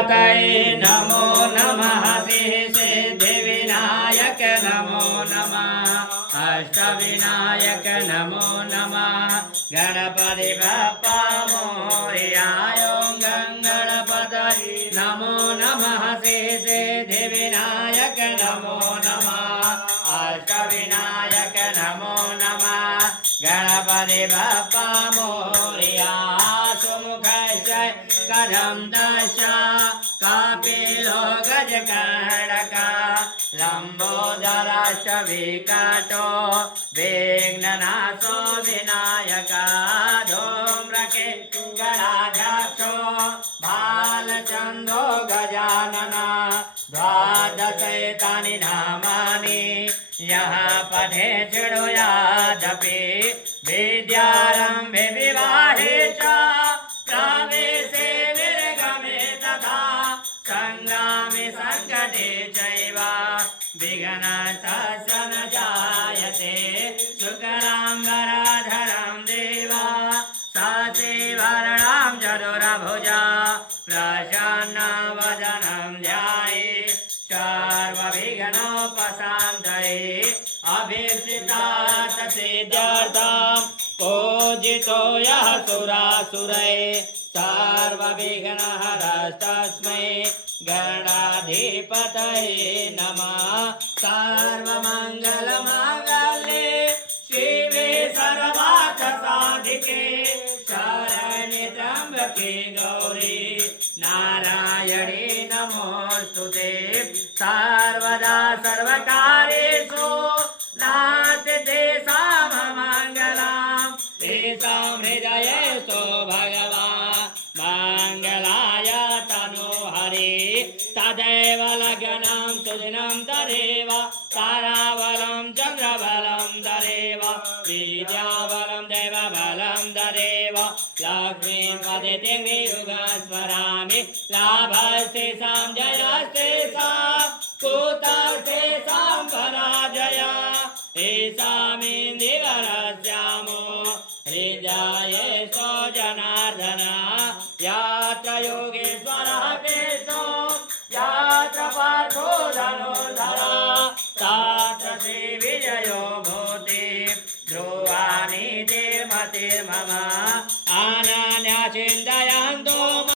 पतये नमो नमः सिद्धिविनायक नमो नमः अष्टविनायक नमो नमः गणपति बप्पा मोरया ओं गणपतये नमो नमः सिद्धिविनायक नमो नमः अष्टविनायक नमो नमः गणपति बप्पा मोरया सुमुख करम दश कपिलो गजकर्णक लंबोदर विकटो विघ्ननाशो विनायक धूम्रकेतु गणाध्यक्षो बालचंद्रो गजानन द्वादशैतानि नामानि यः पठे शृणुयादपि विद्यारम्भे विवाहे च प्रवेशे निर्गमे तथा संग्रामे संकटे चैव विघ्नस्तस्य न जायते शुक्लाम्बरधरं देवा शशिवर्णं चतुर्भुजा प्रसन्नवदनं ध्यायेत् सर्वविघ्नोपशान्तये अभीप्सितात् सिद्ध्यर्थं पूजितो यः सुरासुरैः सर्वविघ्नहरस्तस्मै गणाधिपतये नमः सर्वमङ्गलमाङ्गल्ये शिवे सर्वार्थसाधिके शरण्ये त्र्यम्बके गौरी नारायणे नमोऽस्तुते सर्वदा सर्वकार्येषु नास्ति मङ्गलम् तेषां हृदयेषु भगवान् मङ्गलाय तनोहरे तदेव लग्नं सुदिनं तदेव ताराबलं चन्द्रबलं तदेव विद्याबलं देवबलं तदेव लक्ष्मीपतिं युगस्मरामि लाभस्तेषां जयस्तेषां कुतस्तेषां पराजय एषा मे